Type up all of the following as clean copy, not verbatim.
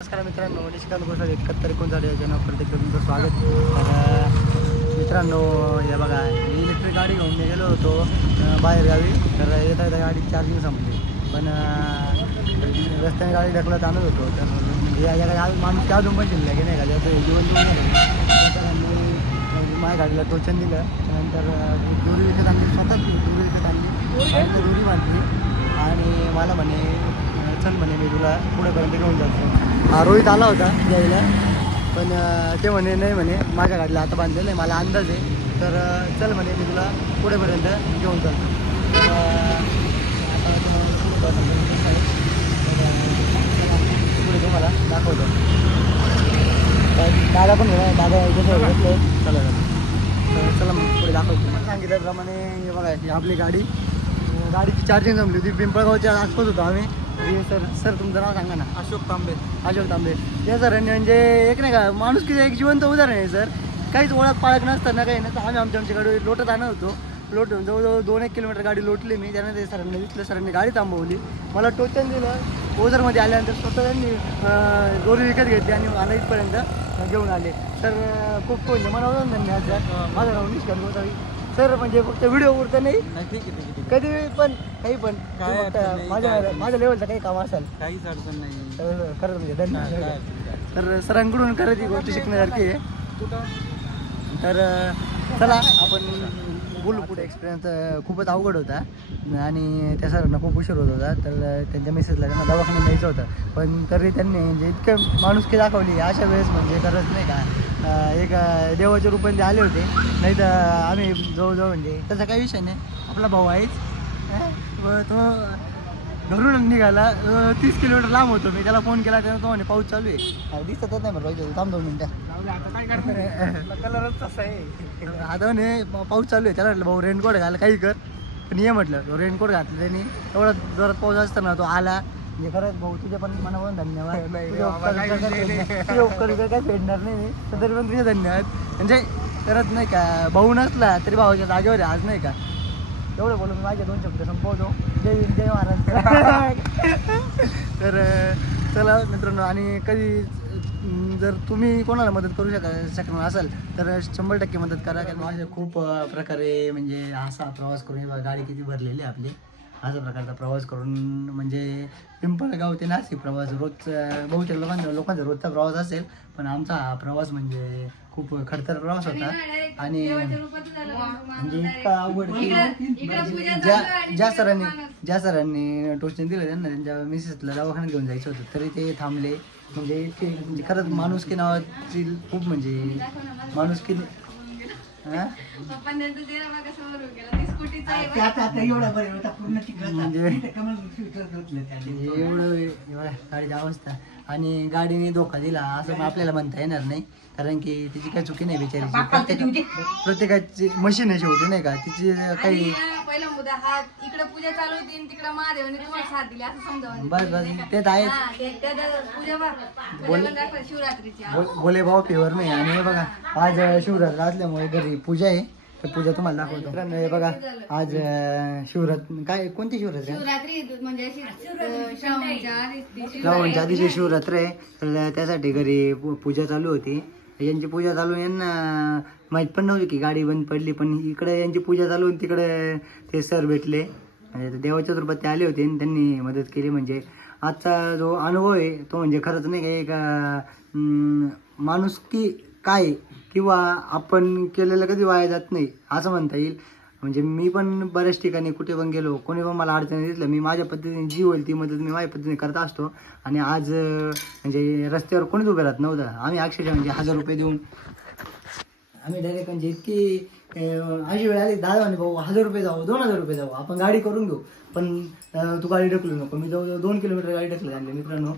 नमस्कार मित्रांनो, निष्कांत गोसावी 71 या चॅनलवर तुमचं स्वागत. तर मित्रांनो, हे बघा, इलेक्ट्रिक गाडी घेऊन मी गेलो होतो बाहेरगावी. तर येता येता गाडी चार्जिंग संपली, पण रस्त्याने गाडी ढकलत आणत होतो. तर या गाडी माणूस अजून पण दिलं की नाही का, ज्याचं जीवन माझ्या गाडीला टोचन दिलं. त्यानंतर दोरी विकत आणली, स्वतःच दोरी विकत आणली, दोरी बांधली आणि मला म्हणे चल म्हणे मी तुला पुढेपर्यंत घेऊन जातो. रोहित आला होता द्यायला, पण ते म्हणे नाही म्हणे माझ्या गाडीला आता बांधलेलं नाही, मला अंदाज आहे, तर चल म्हणे मी तुला पुढेपर्यंत घेऊन जातो. पुढे तुम्हाला दाखवतो. दादा पण घेणार, दादा चला चला मग पुढे दाखवतो. सांगितल्याप्रमाणे हे बघा, ही आपली गाडीची चार्जिंग जमली होती. पिंपळगावच्या आसपास होतो आम्ही. सर तुमचं नाव सांगा ना. अशोक तांबे. ते सर म्हणजे एक नाही का माणूस की एक जिवंत उदाहरण आहे सर. काहीच ओळख पाळख नसताना काही नसतं आम्ही आमची गाडी लोटत आणत होतो. लोटून जवळजवळ 2-1 किलोमीटर गाडी लोटली मी. त्यानंतर सरांनी दिसलं, सरांनी गाडी थांबवली, मला टोचन दिलं. ओझरमध्ये आल्यानंतर स्वतः त्यांनी दोरी विकत घेतली आणि मला इथपर्यंत घेऊन आले. तर खूप म्हणजे मनापासून धन्यवाद सर. माझं नाव निष्कांत गोसावी सर. म्हणजे फक्त व्हिडिओ पुरतं नाही, कधी पण काही पण माझ्या लेवलचं काही काम असेल काहीच अडचण नाही. खरंच म्हणजे धन्यवाद. तर सरांकडून खरंच ही गोष्ट शिकण्यासारखी आहे. तर चला आपण बोलू पुढे. एक्सपिरियन्स खूपच अवघड होता आणि त्या सरांना खूप उशीर होत होता. तर त्यांच्या मेसेजला त्यांना दवाखान्यात न्यायचं होतं, पण तरी त्यांनी म्हणजे इतकं माणुसकी दाखवली अशा वेळेस. म्हणजे खरंच नाही का, एक देवाच्या रूपाने ते आले होते. नाही तर आम्ही जवळजवळ म्हणजे त्याचा काही विषय नाही, आपला भाऊ आहेच. तो घरून निघाला 30 किलोमीटर लांब होतो. मी त्याला फोन केला, त्यानं तो म्हणे पाऊस चालू आहे, दिसतच नाही म्हटलं, थांब 2 मिनिटं. कलरच तसा आहे आता म्हणे पाऊस चालू आहे. त्याला म्हटलं भाऊ रेनकोट घाल, काही कर, पण ये म्हटलं. रेनकोट घातलं त्यांनी. एवढा जोरात पाऊस असताना तो आला. म्हणजे खरंच भाऊ तुझे पण मनापासून धन्यवाद. तुझे उपकार काय फेडणार नाही मी, तर तरी पण तुझे धन्यवाद. म्हणजे करत नाही का, भाऊ नसला तरी भावाच्या जागेवर आहे आज, नाही का. एवढं बोलून माझे 2 शब्द संपवतो. जय हिंद, जय महाराष्ट्र. तर चला मित्रांनो, आणि कधी जर तुम्ही कोणाला मदत करू शकणार असाल तर 100% मदत करा. कारण माझे खूप प्रकारे म्हणजे असा प्रवास करून गाडी किती भरलेली आहे आपली, अशा प्रकारचा प्रवास करून म्हणजे पिंपळगाव ते नाशिक प्रवास रोज बहुतेक लोकांचा रोजचा प्रवास असेल, पण आमचा हा प्रवास म्हणजे खूप खडतर प्रवास होता. आणि म्हणजे इतका अवघड की ज्या सरांनी टोचन दिलं त्यांना त्यांच्या मिसेसला दवाखान्यात घेऊन जायचं होतं, तरी ते थांबले. म्हणजे इतके म्हणजे खरंच माणुसकी नावाची खूप म्हणजे माणुसकी. एवढं गाडीची अवस्था आणि गाडीने धोका दिला असं आपल्याला म्हणता येणार नाही, कारण की तिची काही चुकी नाही बिचारीची. प्रत्येकाची मशीन आहे शेवटी, नाही का. तिची काही पूजा चालू होती, तिकडे महादेवाने तुम्हाला साथ दिली असं समजावं. बस ते आहेच. भोले भाऊ फेवर नाही. आणि हे बघा, आज शिवरात्र असल्यामुळे घरी पूजा आहे, तर पूजा तुम्हाला दाखवतो. हे बघा, आज शिवरात्र काय, कोणती शिवरात्र श्रावणच्या आधीची शिवरात्र आहे. तर त्यासाठी घरी पूजा चालू होती. यांची पूजा चालू, यांना माहीत पण नव्हती की गाडी बंद पडली, पण इकडे यांची पूजा चालू, तिकडे ते सर भेटले. म्हणजे देवाच्या रूपात ते आले होते आणि त्यांनी मदत केली. म्हणजे आजचा जो अनुभव आहे तो म्हणजे खरंच नाही का, एक माणुसकी काय किंवा आपण केलेलं कधी वाया जात नाही असं म्हणता येईल. म्हणजे मी पण बऱ्याच ठिकाणी कुठे पण गेलो, कोणी पण मला अडचणी दिसलं, मी माझ्या पद्धतीने जी होईल ती मदत मी माझ्या पद्धतीने करत असतो. आणि आज म्हणजे रस्त्यावर कोणीच उभे राहत नव्हतं. आम्ही अक्षरशः म्हणजे 1000 रुपये देऊन आम्ही डायरेक्ट म्हणजे इतकी अशी वेळ आली, दादा म्हणे भाऊ 1000 रुपये जाऊ, 2000 रुपये जाऊ, आपण गाडी करून घेऊ, पण तू गाडी ढकलू नको. मी जवळजवळ 2 किलोमीटर गाडी ढकलली आणली. मित्रांनो,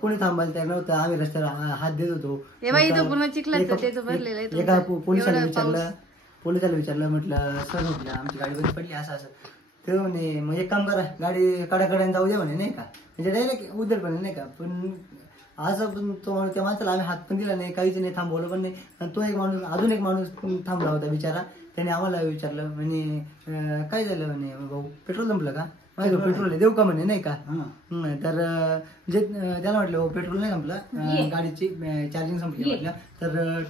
कोणी थांबायला तयार नव्हतं. आम्ही रस्त्याला हात देत होतो. एका पोलिसाला विचारलं, म्हटलं सर म्हटलं आमची गाडी बंद पडली असं असं. ते म्हणे मग एक काम करा, गाडी कड्याकड्याने जाऊ द्या म्हणे, नाही का. म्हणजे डायरेक्ट उद्धरपणे, नाही का. पण असं पण तो त्या माणसाला आम्ही हात पण दिला नाही, काहीच नाही, थांबवलं पण नाही. आणि तो एक माणूस, अजून एक माणूस थांबला होता बिचारा. त्याने आम्हाला विचारलं, म्हणे काय झालं म्हणे भाऊ, पेट्रोल संपलं का. माझं पेट्रोल आहे, देऊ का म्हणे, नाही का. तर त्याला म्हटलं पेट्रोल नाही संपलं गाडीची चार्जिंग संपली म्हटलं तर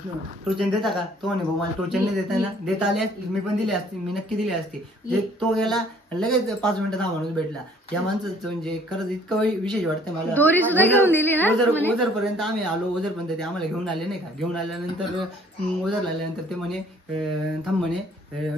टोचन देता का? तो म्हणे भाऊ मला टोचन नाही देता ना, देता आले असते मी पण दिली असती, मी नक्की दिली असती. जे तो गेला लगेच 5 मिनिटं थांबून भेटला. या माणसाचं म्हणजे खरंच इतकं विशेष वाटतं मला. ओझर पर्यंत आम्ही आलो, ओझर पर्यंत ते आम्हाला घेऊन आले नाही का. घेऊन आल्यानंतर ओझरला आल्यानंतर ते म्हणे थांब म्हणे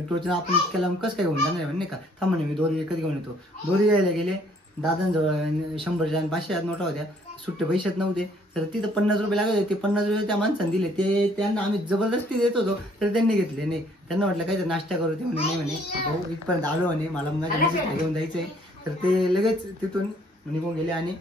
टोचन आपण केला कसं काय घेऊन जाणार म्हणे का. थांब म्हणे मी दोरी एकच घेऊन येतो. दोरी घ्यायला गेले, दादांजवळ 100 आणि 500 नोटा होत्या, सुट्टे पैशात नव्हते. तर तिथं 50 रुपये लागत होते. ते 50 रुपये त्या माणसाने दिले. ते त्यांना आम्ही जबरदस्ती देत होतो तर त्यांनी घेतले नाही. त्यांना म्हटलं काहीतरी नाश्ता करू. ते म्हणे नाही म्हणे भाऊ इथपर्यंत आलो म्हणे मला माझ्या घेऊन जायचंय. तर ते लगेच तिथून निघून गेले आणि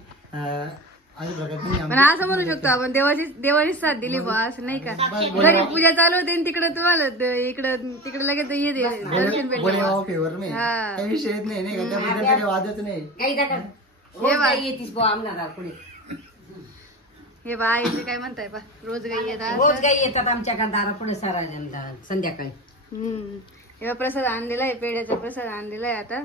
अशा प्रकारे असं म्हणू शकतो आपण देवाची साथ दिली बा असं नाही का. घरी पूजा चालू होते तिकडे तुम्हाला तिकडे लगेच दर्शन भेटलं. फेवर नाही काही विषय येत नाही का. त्याबद्दल काही वादच नाही. हे बा इथे काय म्हणताय बा रोज गाई येतात आमच्याकडे दारा पुढे सारा संध्याकाळी. हे प्रसाद आणलेला आहे, पेढ्याचा प्रसाद आणलेला आहे आता.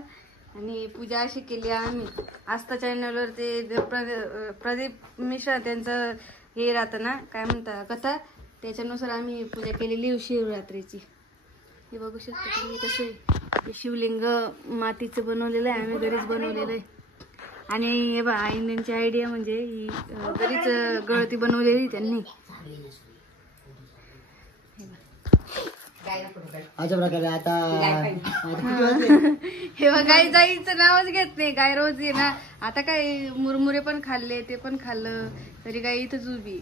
आणि पूजा अशी केली आम्ही आस्था चॅनलवर ते प्रदीप मिश्रा त्यांचं हे राहतं ना काय म्हणता कथा, त्याच्यानुसार आम्ही पूजा केलेली शिवरात्रीची. हे बघू शकता तुम्ही कसं आहे शिवलिंग मातीचं बनवलेलं आहे, आम्ही घरीच बनवलेलं आहे. आणि हे बघा आईंची आयडिया म्हणजे ही घरीच गळती बनवलेली त्यांनी. अशा प्रकारे आता हे बघ गाई जाईचं नावच घेत नाही. गाय रोज आहे ना. आता काय मुरमुरे पण खाल्ले ते पण खाल्लं तरी गाय इथंच उभी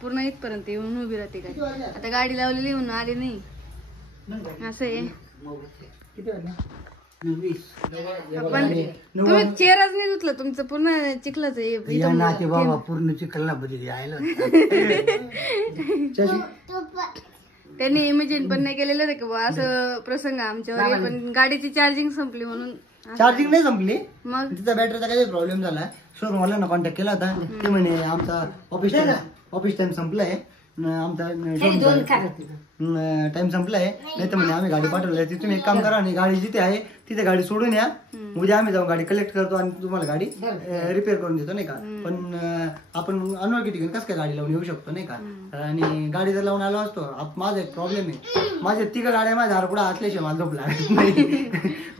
पूर्ण इथपर्यंत येऊन उभी राहते. गाय आता गाडी लावलेली येऊन आली नाही असं आहे. पण तुम्ही चेहराच नाही धुतलं, तुमचं पूर्ण चिखलच आहे बाबा पूर्ण चिखलला बदली आयला. त्यांनी इमेजिन पण नाही केलेलं रे की असं प्रसंग आमच्यावर. पण गाडीची चार्जिंग संपली म्हणून. चार्जिंग नाही संपली मग तिचा बॅटरीचा काही प्रॉब्लेम झाला. शोरूम वाल्यांना कॉन्टॅक्ट केला होता. ते म्हणे आमचा ऑफिस टाइम संपलाय, आमचा टाइम संपलाय, नाही तर म्हणे आम्ही गाडी पाठवली. तुम्ही एक काम करा आणि गाडी जिथे आहे तिथे गाडी सोडून या. उद्या आम्ही जाऊन गाडी कलेक्ट करतो आणि तुम्हाला गाडी रिपेअर करून देतो नाही का. पण आपण अनोळखी ठिकाणी कसं काय गाडी लावून येऊ शकतो नाही का. आणि गाडी जर लावून आलो असतो. माझा एक प्रॉब्लेम आहे, माझ्या 3 गाड्या माझ्या हारपुडा असल्याशिवाय मला झोप लागत नाही.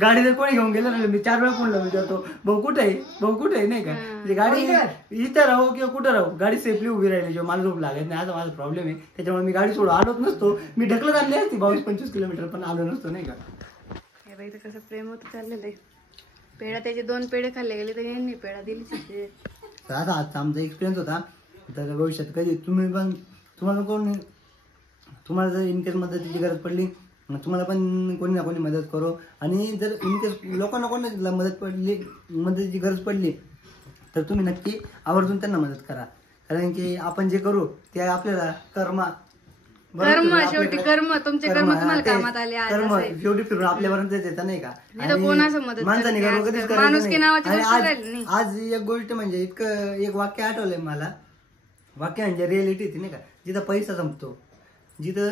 गाडी जर कोणी घेऊन गेलं ना मी 4 वेळा फोन लावून विचारतो भाऊ कुठे आहे, भाऊ कुठे आहे नाही का. म्हणजे गाडी इथं राहू किंवा कुठं राहू गाडी सेफली उभी राहिली मला झोप लागत नाही असा माझा प्रॉब्लेम आहे. त्याच्यामुळे मी गाडी सोडून आलोच नसतो. मी ढकलत आणली असती 22-25 किलोमीटर पण आलो नसतो नाही का. कसं प्रेम होतं चाललेलं आहे. पेढा त्याचे 2 पेढे खाल्ले गेले तर यांनी पेढा दिलीच. आता आजचा आमचा एक्सपिरियन्स होता. तर भविष्यात कधी तुम्ही पण तुम्हाला जर इनकेस मदतीची गरज पडली तुम्हाला पण कोणी ना कोणी मदत करो. आणि जर इनकेस लोकांना कोणाला मदतीची गरज पडली तर तुम्ही नक्की आवर्जून त्यांना मदत करा. कारण की आपण जे करू ते आपल्याला कर्म शेवटी कर्म तुमचे कर्म तुम्हाला कामात आले. कर्म शेवटी फिरून आपल्यापर्यंत येतं नाही का. माणसाने कर्म कधीच करायचं. आज एक गोष्ट म्हणजे इतकं एक वाक्य आठवलंय मला. वाक्य म्हणजे रिअलिटी ती नाही का. जिथं पैसा संपतो, जिथं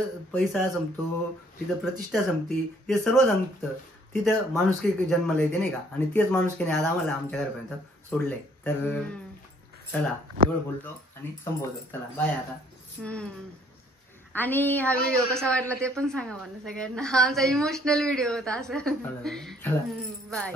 प्रतिष्ठा संपती, तिथं सर्व संपतं, तिथं माणुसकी जन्माला येते नाही का. आणि तेच माणुसकीने आज आम्हाला आमच्या घरापर्यंत सोडलंय. तर चला एवढं बोलतो आणि संपवतो. चला बाय आता. आणि हा व्हिडिओ कसा वाटला ते पण सांगा मला सगळ्यांना. आमचा इमोशनल व्हिडिओ होता असं. बाय.